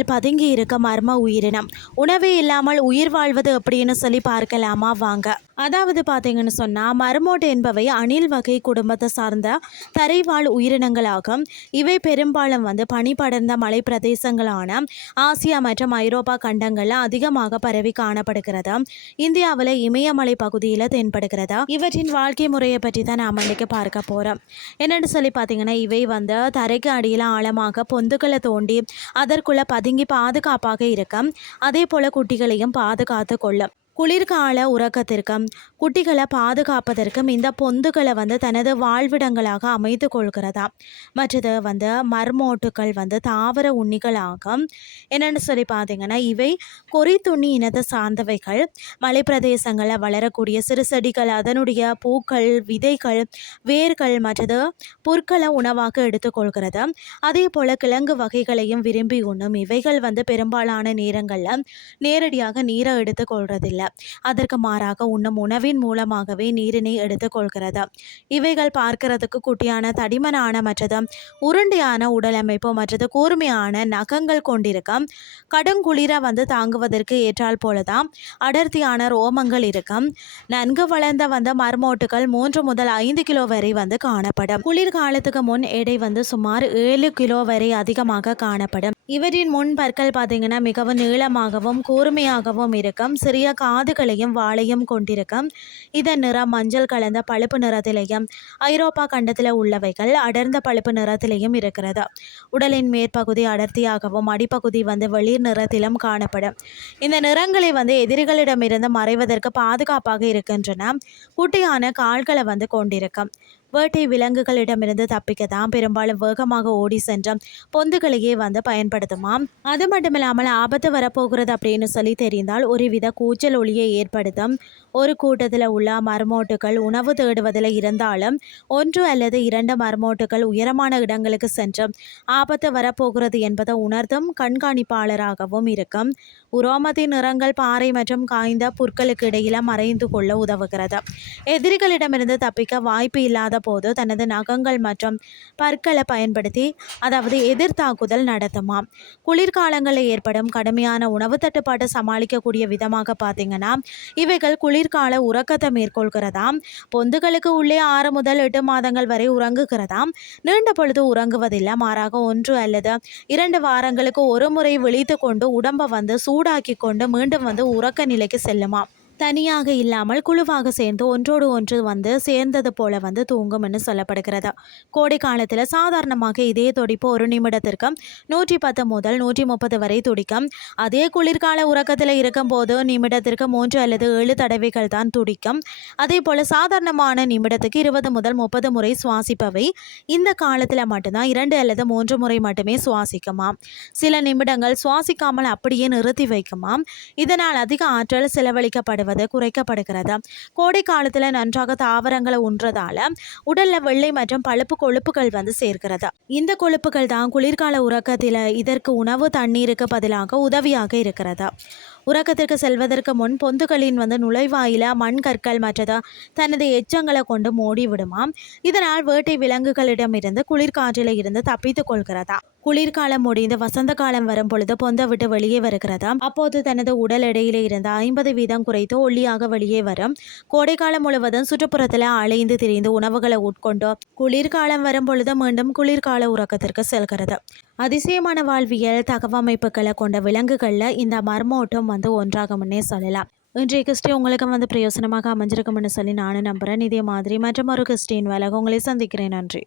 அடியில் பதுங்கி இருக்க மர்ம உயிரினம். உணவே இல்லாமல் உயிர் வாழ்வது அப்படின்னு சொல்லி பார்க்கலாமா வாங்க. அதாவது பார்த்தீங்கன்னு சொன்னால் மர்மோட் என்பவை அணில் வகை குடும்பத்தை சார்ந்த தரைவாழ் உயிரினங்களாகும். இவை பெரும்பாலும் பனி படர்ந்த மலை பிரதேசங்களான ஆசியா மற்றும் ஐரோப்பா கண்டங்களில் அதிகமாக பரவி காணப்படுகிறது. இந்தியாவில் இமயமலை பகுதியில் தென்படுகிறது. இவற்றின் வாழ்க்கை முறையை பற்றி தான் நாம் இன்றைக்கு பார்க்க போகிறோம். என்னென்னு சொல்லி பார்த்தீங்கன்னா இவை தரைக்கு அடியில் ஆழமாக பொந்துகளை தோண்டி அதற்குள்ள பதுங்கி பாதுகாப்பாக இருக்கும். அதே போல குட்டிகளையும் பாதுகாத்து கொள்ளும். குளிர்கால உறக்கத்திற்கும் குட்டிகளை பாதுகாப்பதற்கும் இந்த பொந்துகளை தனது வாழ்விடங்களாக அமைத்து கொள்கிறதா. மற்றது மர்மோட்டுகள் தாவர உண்ணிகளாகும். என்னென்னு சொல்லி பார்த்தீங்கன்னா இவை கொறித்துண்ணி இனத்தை சார்ந்தவைகள். மலை பிரதேசங்களில் வளரக்கூடிய சிறு செடிகள், அதனுடைய பூக்கள், விதைகள், வேர்கள் மற்றது புற்களை உணவாக எடுத்துக்கொள்கிறது. அதே போல் கிழங்கு வகைகளையும் விரும்பி உண்ணும். இவைகள் பெரும்பாலான நேரங்களில் நேரடியாக நீரை எடுத்துக்கொள்றதில்லை. அதற்கு மாறாக உண்ணும் உணவின் மூலமாகவே நீரினை எடுத்துக்கொள்கிறது. இவைகள் பார்க்கிறதுக்கு குட்டியான தடிமனான மற்றது உருண்டையான உடலமைப்பு மற்றது கூர்மையான நகங்கள் கொண்டிருக்கும். கடுங்குளிர தாங்குவதற்கு ஏற்றால் போலதான் அடர்த்தியான ரோமங்கள் இருக்கும். நன்கு வளர்ந்த மர்மோட்டுகள் 3 முதல் 5 கிலோ வரை காணப்படும். குளிர்காலத்துக்கு முன் எடை சுமார் 7 கிலோ வரை அதிகமாக காணப்படும். இவற்றின் முன் பற்கள் பார்த்தீங்கன்னா மிகவும் நீளமாகவும் கூர்மையாகவும் இருக்கும். சிறிய காதுகளையும் வாளையும் கொண்டிருக்கும். இதன் நிறம் மஞ்சள் கலந்த பழுப்பு நிறத்திலேயும் ஐரோப்பா கண்டத்தில் உள்ளவைகள் அடர்ந்த பழுப்பு நிறத்திலேயும் இருக்கிறது. உடலின் மேற்பகுதி அடர்த்தியாகவும் அடிப்பகுதி வெளிர் நிறத்திலும் காணப்படும். இந்த நிறங்களை எதிரிகளிடமிருந்து மறைவதற்கு பாதுகாப்பாக இருக்கின்றன. குட்டியான கால்களை கொண்டிருக்கும். வேட்டை விலங்குகளிடமிருந்து தப்பிக்க தான் பெரும்பாலும் வேகமாக ஓடி சென்ற பொந்துகளையே பயன்படுத்துமாம். அது மட்டும் இல்லாமல் ஆபத்து வரப்போகிறது அப்படின்னு சொல்லி தெரிந்தால் ஒருவித கூச்சல் ஒளியை ஏற்படுத்தும். ஒரு கூட்டத்தில் உள்ள மர்மோட்டுகள் உணவு தேடுவதில் இருந்தாலும் 1 அல்லது 2 மர்மோட்டுகள் உயரமான இடங்களுக்கு சென்று ஆபத்து வரப்போகிறது என்பதை உணர்த்தும் கண்காணிப்பாளராகவும் இருக்கும். உரோமத்தின் நிறங்கள் பாறை மற்றும் காய்ந்த புற்களுக்கு இடையில மறைந்து கொள்ள உதவுகிறது. எதிரிகளிடமிருந்து தப்பிக்க வாய்ப்பு இல்லாத போது தனது நகங்கள் மற்றும் பற்களை பயன்படுத்தி எதிர்த்தாக்குதல் நடத்துமாம். குளிர்காலங்களில் ஏற்படும் கடுமையான உணவு தட்டுப்பாட்டை சமாளிக்கக்கூடிய விதமாக பார்த்தீங்கன்னா இவைகள் குளிர்கால உறக்கத்தை மேற்கொள்கிறதாம். பொந்துகளுக்கு உள்ளே 6 முதல் 8 மாதங்கள் வரை உறங்குகிறதாம். நீண்ட பொழுது உறங்குவதில்லை. மாறாக 1 அல்லது 2 வாரங்களுக்கு ஒரு முறை விழித்து கொண்டு உடம்பை சூடாக்கி கொண்டு மீண்டும் உறக்க நிலைக்கு செல்லுமாம். தனியாக இல்லாமல் குழுவாக சேர்ந்து ஒன்றோடு ஒன்று சேர்ந்தது போல தூங்கும்னு சொல்லப்படுகிறது. கோடை காலத்தில் சாதாரணமாக இதே துடிப்பு 1 நிமிடத்திற்கு 110 முதல் 130 வரை துடிக்கும். அதே குளிர்கால உறக்கத்தில் இருக்கும் போது நிமிடத்திற்கு 3 அல்லது 7 தடவைகள் தான் துடிக்கும். அதே போல் சாதாரணமான நிமிடத்துக்கு 20 முதல் 30 முறை சுவாசிப்பவை இந்த காலத்தில் மட்டும்தான் 2 அல்லது 3 முறை மட்டுமே சுவாசிக்குமாம். சில நிமிடங்கள் சுவாசிக்காமல் அப்படியே நிறுத்தி வைக்குமாம். இதனால் அதிக ஆற்றல் செலவழிக்கப்படுவது குறைக்கப்படுகிறது. கோடை காலத்தில் நன்றாக தாவரங்களை உண்றதால உடல்ல வெள்ளை மற்றும் பழுப்பு கொழுப்புகள் சேர்க்கிறது. இந்த கொழுப்புகள் தான் குளிர்கால உறக்கத்தில் இதற்கு உணவு தண்ணீருக்கு பதிலாக உதவியாக இருக்கிறது. உறக்கத்திற்கு செல்வதற்கு முன் பொந்துகளின் நுழைவாயில மண் கற்கள் மற்றது தனது எச்சங்களை கொண்டு மூடி விடுமாம். இதனால் வேட்டை விலங்குகளிடமிருந்து குளிர்காற்றில் இருந்து தப்பித்துக் கொள்கிறதா. குளிர்காலம் முடிந்து வசந்த காலம் வரும் பொழுது பொந்தை விட்டு வெளியே வருகிறதா. அப்போது தனது உடல் எடையில இருந்து 50% குறைத்து ஒல்லியாக வெளியே வரும். கோடைக்காலம் முழுவதும் சுற்றுப்புறத்தில் அலைந்து திரிந்து உணவுகளை உட்கொண்டு குளிர்காலம் வரும் பொழுது மீண்டும் குளிர்கால உறக்கத்திற்கு செல்கிறது. அதிசயமான வாழ்வியல் தகவமைப்புகளை கொண்ட விலங்குகளில் இந்த மர்மோட்டம் ஒன்றாக முன்னே சொல்லலாம். இன்றைய கிறிஸ்டி உங்களுக்கு பிரயோசனமாக அமைஞ்சிருக்கும்னு சொல்லி நானும் நம்புகிறேன். இதே மாதிரி மற்றும் ஒரு கிறிஸ்டின் வேலை உங்களை சந்திக்கிறேன். நன்றி.